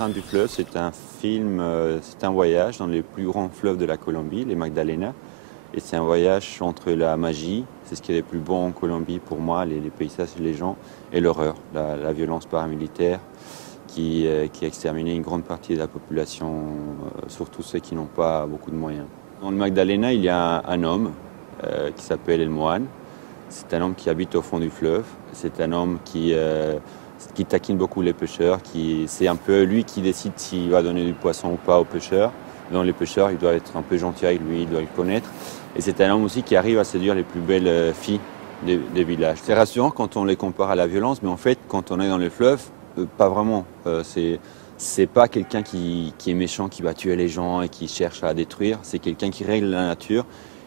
Train du fleuve, c'est un film, c'est un voyage dans les plus grands fleuves de la Colombie, les Magdalena. Et c'est un voyage entre la magie, c'est ce qui est le plus beau en Colombie pour moi, les paysages, les gens, et l'horreur, la violence paramilitaire qui a exterminé une grande partie de la population, surtout ceux qui n'ont pas beaucoup de moyens. Dans le Magdalena, il y a un homme qui s'appelle El Mohan. C'est un homme qui habite au fond du fleuve. C'est un homme qui taquine beaucoup les pêcheurs. C'est un peu lui qui décide s'il va donner du poisson ou pas aux pêcheurs. Donc les pêcheurs, ils doivent être un peu gentils avec lui, ils doivent le connaître. Et c'est un homme aussi qui arrive à séduire les plus belles filles des villages. C'est rassurant quand on les compare à la violence, mais en fait, quand on est dans les fleuves, pas vraiment. C'est pas quelqu'un qui est méchant, qui va tuer les gens et qui cherche à détruire. C'est quelqu'un qui règle la nature.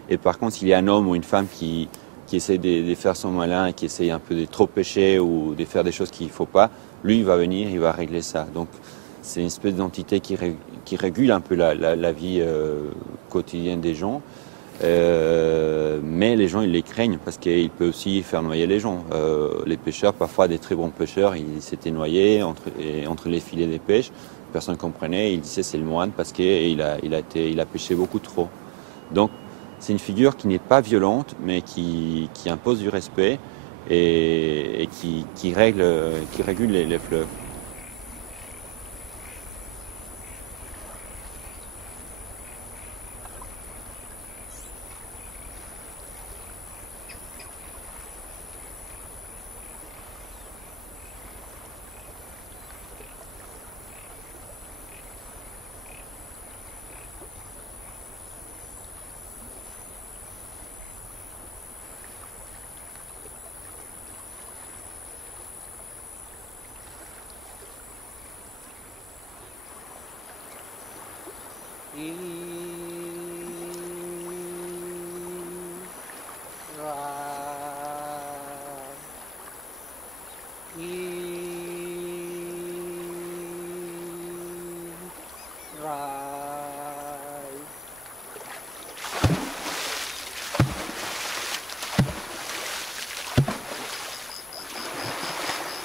Et par contre, s'il y a un homme ou une femme qui essaie de faire son malin et qui essaie un peu de trop pêcher ou de faire des choses qu'il ne faut pas, lui, il va venir, il va régler ça. Donc, c'est une espèce d'entité qui régule un peu la vie quotidienne des gens. Mais les gens, ils les craignent parce qu'il peut aussi faire noyer les gens. Les pêcheurs, parfois des très bons pêcheurs, ils s'étaient noyés entre les filets des pêches. Personne ne comprenait. Ils disaient c'est le moine parce qu'il a pêché beaucoup trop. Donc, c'est une figure qui n'est pas violente, mais qui impose du respect et qui régule les fleuves.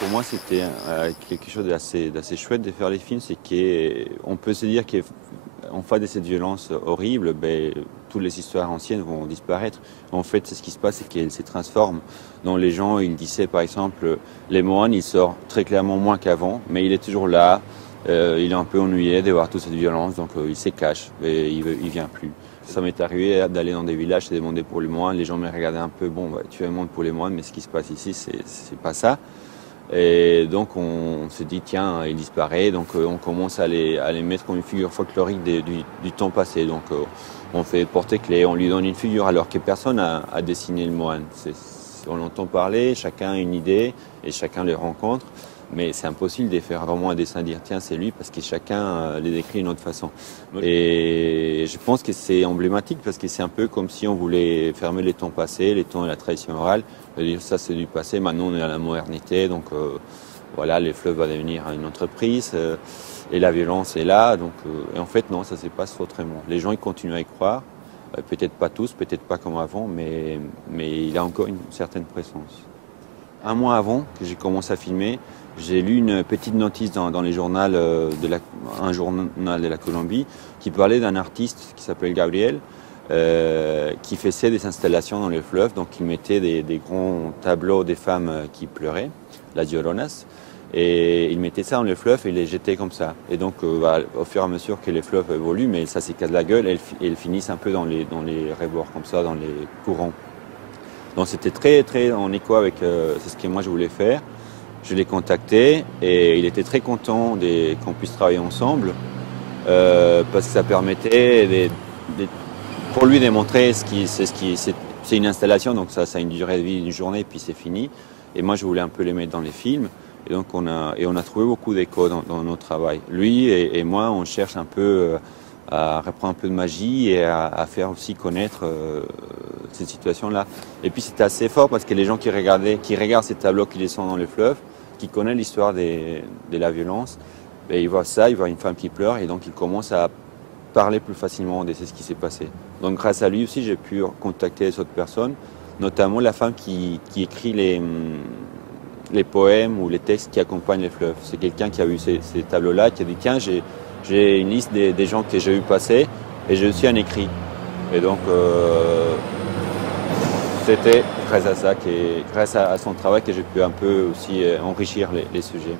Pour moi, c'était quelque chose d'assez chouette de faire les films, c'est qu'on peut se dire qu'en face de cette violence horrible, ben, toutes les histoires anciennes vont disparaître. En fait, ce qui se passe, c'est qu'elles se transforment. Donc les gens, ils disaient par exemple, les moines, il sort très clairement moins qu'avant, mais il est toujours là. Il est un peu ennuyé de voir toute cette violence, donc il se cache et il vient plus. Ça m'est arrivé d'aller dans des villages et demander pour les moines. Les gens me regardaient un peu, bon, bah, tu es un monde pour les moines, mais ce qui se passe ici, c'est pas ça. Et donc on se dit tiens il disparaît, donc on commence à les mettre comme une figure folklorique du temps passé. Donc on fait porte-clés, on lui donne une figure alors que personne n'a dessiné le moine. On entend parler, chacun a une idée et chacun les rencontre, mais c'est impossible de faire vraiment un dessin, dire tiens c'est lui parce que chacun les décrit d'une autre façon. Et je pense que c'est emblématique parce que c'est un peu comme si on voulait fermer les temps passés, les temps de la tradition orale. Dire ça c'est du passé, maintenant on est à la modernité, donc voilà, les fleuves vont devenir une entreprise et la violence est là, donc et en fait non, ça se passe autrement. Les gens ils continuent à y croire, peut-être pas tous, peut-être pas comme avant, mais il y a encore une certaine présence. Un mois avant que j'ai commencé à filmer, j'ai lu une petite notice dans les journaux un journal de la Colombie qui parlait d'un artiste qui s'appelle Gabriel, qui faisait des installations dans les fleuves. Donc il mettait des grands tableaux des femmes qui pleuraient, las lloronas, et il mettait ça dans les fleuves et il les jetait comme ça. Et donc au fur et à mesure que les fleuves évoluent, mais ça se casse la gueule et ils finissent un peu dans les rebords comme ça, dans les courants. Donc c'était très en écho avec c'est ce que moi je voulais faire. Je l'ai contacté et il était très content qu'on puisse travailler ensemble parce que ça permettait pour lui démontrer c'est une installation, donc ça a une durée de vie d'une journée puis c'est fini. Et moi je voulais un peu les mettre dans les films et donc on a trouvé beaucoup d'écho dans notre travail. Lui et moi on cherche un peu à reprendre un peu de magie et à faire aussi connaître cette situation-là. Et puis c'était assez fort parce que les gens qui regardent ces tableaux qui descendent dans les fleuves, qui connaissent l'histoire de la violence, et ils voient ça, ils voient une femme qui pleure et donc ils commencent à parler plus facilement de ce qui s'est passé. Donc grâce à lui aussi, j'ai pu contacter les autres personnes, notamment la femme qui écrit les poèmes ou les textes qui accompagnent les fleuves. C'est quelqu'un qui a eu ces tableaux-là, qui a dit tiens, j'ai une liste des gens que j'ai vu passer et j'ai aussi un écrit. Et donc, c'était grâce à ça, grâce à son travail que j'ai pu un peu aussi enrichir les sujets.